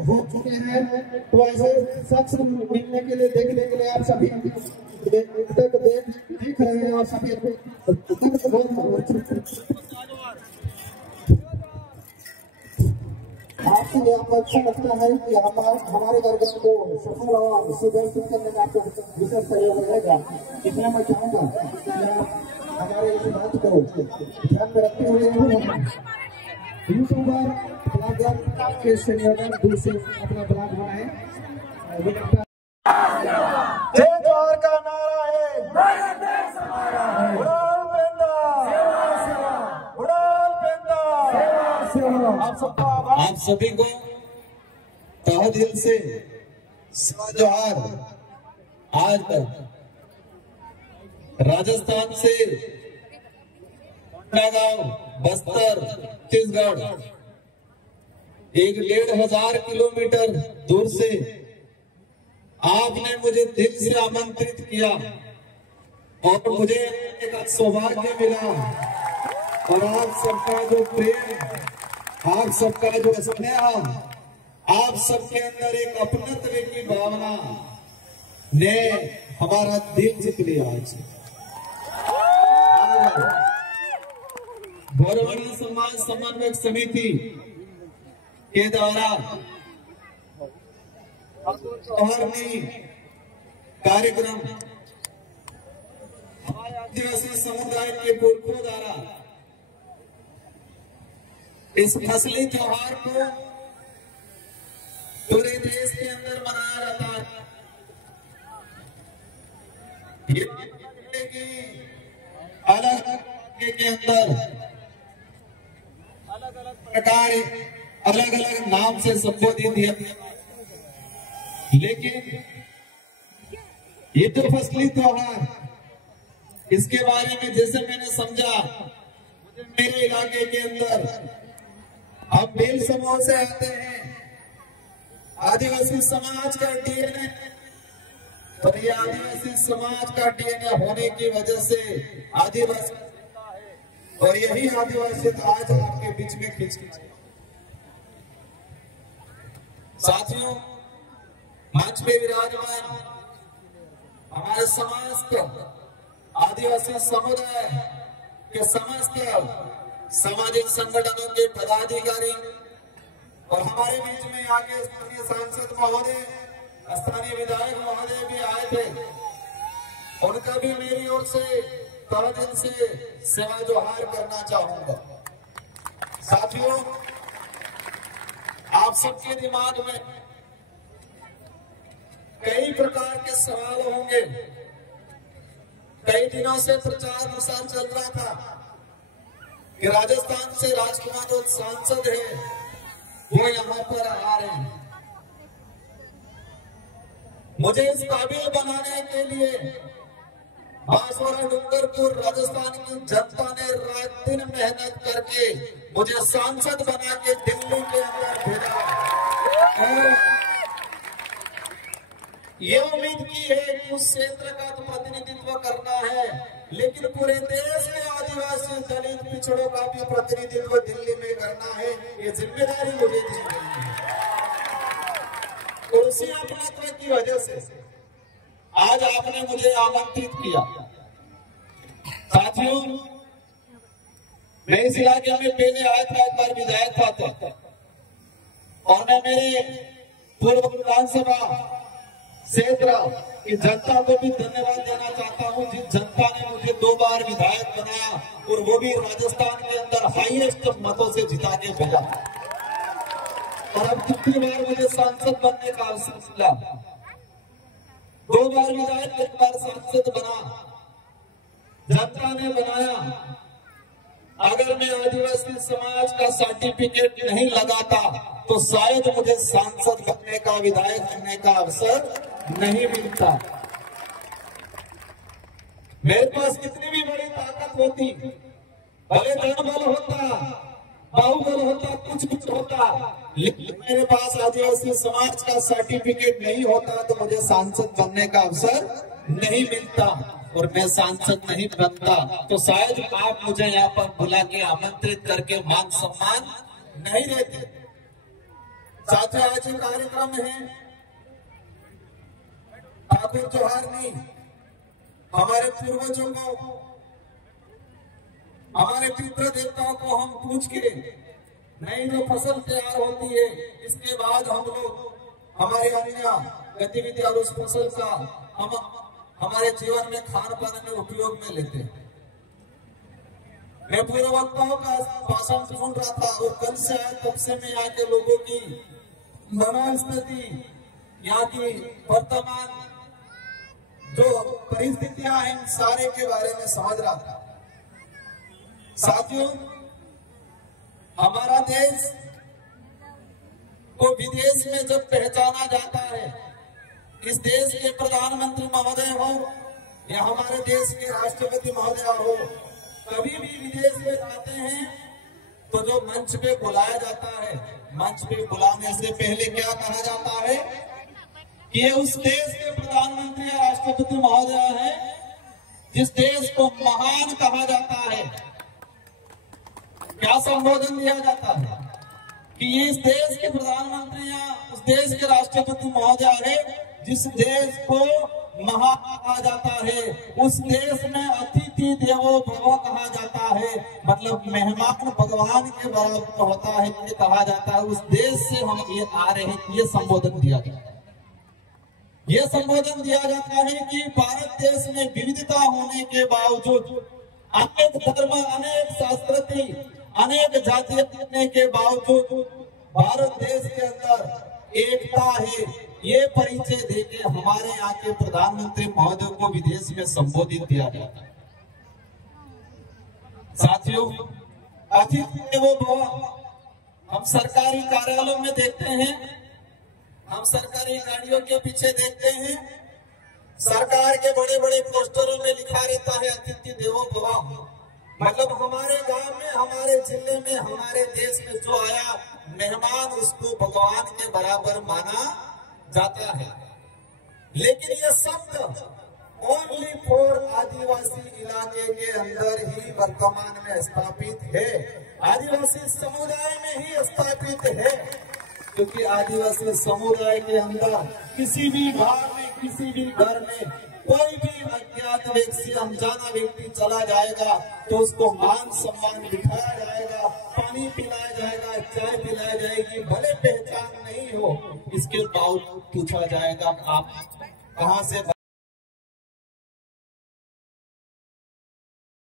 हो चुके हैं, तो ऐसे शख्स मिलने के लिए, देखने के लिए आप सभी तक देख रहे हैं और सभी आपसे आपको अच्छा लगता है कि हमारे कार्यक्रम को सफल और सुव्यवस्थित करने में आपको विशेष सहयोग रहेगा। इसलिए मैं चाहूँगा कि आप हमारे इस बात को ध्यान में रखते हुए यूट्यूबर ब्लॉगर के संयोजन दूर से अपना ब्लॉग बनाए। जय जोहर का नारा है, उड़ाल पेंदा, उड़ाल पेंदा। आप सभी को तहे दिल से जोहार। आज तक राजस्थान से गांव बस्तर छत्तीसगढ़ 1,500 किलोमीटर दूर से आपने मुझे दिल से आमंत्रित किया और मुझे एक सौभाग्य मिला। और आप सबका जो प्रेम, आप सबका जो स्नेह, आप सबके अंदर एक अपनत्व की भावना ने हमारा दिल जीत लिया। भोरवाड़ा समाज समन्वय समिति के द्वारा कार्यक्रम आदिवासी समुदाय के पुरखों द्वारा इस फसली त्योहार को पूरे देश के अंदर मनाया जाता है। अलग के अंदर अलग अलग प्रकार, अलग अलग नाम से संबोधित है, लेकिन ये तो फसली त्योहार, इसके बारे में जैसे मैंने समझा, मेरे इलाके के अंदर हम बेल समूह से आते हैं, आदिवासी समाज का डीएनए, और ये आदिवासी समाज का डीएनए होने की वजह से आदिवासी, और यही आदिवासी आज आपके बीच में खिंच साथियों, मंच पे विराजमान हमारे समाज का आदिवासी समुदाय के समस्त सामाजिक संगठनों के पदाधिकारी और हमारे बीच में आगे स्थानीय सांसद महोदय, स्थानीय विधायक महोदय भी आए थे, उनका भी मेरी ओर से तहे दिल से सेवा जोहार करना चाहूंगा। साथियों, आप सबके दिमाग में कई प्रकार के सवाल होंगे। कई दिनों से प्रचार प्रसार चल रहा था कि राजस्थान से राजकुमार जो सांसद है वो यहाँ पर आ रहे हैं। मुझे इस काबिल बनाने के लिए बांसवाड़ा डूंगरपुर राजस्थान की जनता ने रात दिन मेहनत करके मुझे सांसद बना के दिल्ली के अंदर भेजा और ये उम्मीद की है कि उस क्षेत्र का तो प्रतिनिधित्व करना है, लेकिन पूरे देश के आदिवासी दलित पिछड़ों का भी प्रतिनिधित्व दिल्ली में करना है। ये जिम्मेदारी मुझे दी गई है। और उसी अपनत्व की वजह से आज आपने मुझे आमंत्रित किया। साथियों, मैं इस इलाके में पहले आया था, एक बार विधायक था, और मैं मेरे पूर्व विधानसभा क्षेत्र की जनता को भी धन्यवाद देना चाहता हूं, जिस जनता ने मुझे 2 बार विधायक बनाया और वो भी राजस्थान के अंदर हाईएस्ट मतों से जिता के भेजा। और अब कितनी बार मुझे सांसद बनने का अवसर मिला, 2 बार विधायक, 1 बार सांसद बना, जनता ने बनाया। अगर मैं आदिवासी समाज का सर्टिफिकेट नहीं लगाता तो शायद मुझे सांसद बनने का, विधायक बनने का अवसर नहीं मिलता। मेरे पास कितनी भी बड़ी ताकत होती, भले धन होता, बाहुबल होता, कुछ होता, लेकिन मेरे पास आदिवासी समाज का सर्टिफिकेट नहीं होता तो मुझे सांसद बनने का अवसर नहीं मिलता और मैं सांसद नहीं बनता तो शायद आप मुझे यहाँ पर बुला के आमंत्रित करके मान सम्मान नहीं देते। साथियों, आज ये कार्यक्रम है ठाकुर जवाहरनी हमारे पूर्वजों को, हमारे पितृ देवताओं को हम पूछ के नई जो फसल तैयार होती है इसके बाद हम लोग हमारे अन्य गतिविधि और उस फसल का हम हमारे जीवन में खान पान में उपयोग में लेते हैं। मैं पूर्व वक्ताओं का भाषण सुन रहा था और कल से आए तब से मैं यहाँ के लोगों की मनोस्थिति, यहाँ की वर्तमान जो परिस्थितियां हैं सारे के बारे में समझ रहा था। साथियों, हमारा देश को विदेश में जब पहचाना जाता है, इस देश के प्रधानमंत्री महोदय हो या हमारे देश के राष्ट्रपति महोदय हो, कभी भी विदेश में जाते हैं तो जो मंच पे बुलाया जाता है, मंच पे बुलाने से पहले क्या कहा जाता है कि ये उस देश के प्रधानमंत्री या राष्ट्रपति महोदय है जिस देश को महान कहा जाता है। क्या संबोधन दिया जाता है कि ये इस देश के प्रधानमंत्री या उस देश के राष्ट्रपति महोदय है जिस देश को महान कहा जाता है, उस देश में अतिथि देवो भव कहा जाता है, मतलब मेहमान भगवान के बराबर होता है ये कहा जाता है। उस देश से हम ये आ रहे हैं, ये संबोधन दिया जाता है। ये संबोधन दिया जाता है कि भारत देश में विविधता होने के बावजूद, अनेक धर्म, अनेक संस्कृति, अनेक जातियां होने के बावजूद भारत देश के अंदर एकता है, ये परिचय देके हमारे यहाँ के प्रधानमंत्री महोदय को विदेश में संबोधित किया जाता है। साथियों, अतिथि देवो भव हम सरकारी कार्यालयों में देखते हैं, हम सरकारी गाड़ियों के पीछे देखते हैं, सरकार के बड़े बड़े पोस्टरों में लिखा रहता है अतिथि देवो भव। मतलब हमारे गांव में, हमारे जिले में, हमारे देश में जो आया मेहमान, उसको भगवान के बराबर माना जाता है। लेकिन ये शब्द ओनली फॉर आदिवासी इलाके के अंदर ही वर्तमान में स्थापित है, आदिवासी समुदाय में ही स्थापित है, क्योंकि आदिवासी समुदाय के अंदर किसी भी गांव में, किसी भी घर में कोई भी अज्ञात व्यक्ति, अनजाना व्यक्ति चला जाएगा तो उसको मान सम्मान दिखाया जाएगा, पानी पिलाया जाएगा, चाय पिलाई जाएगी, भले पहचान नहीं हो इसके बावजूद पूछा जाएगा आप कहां से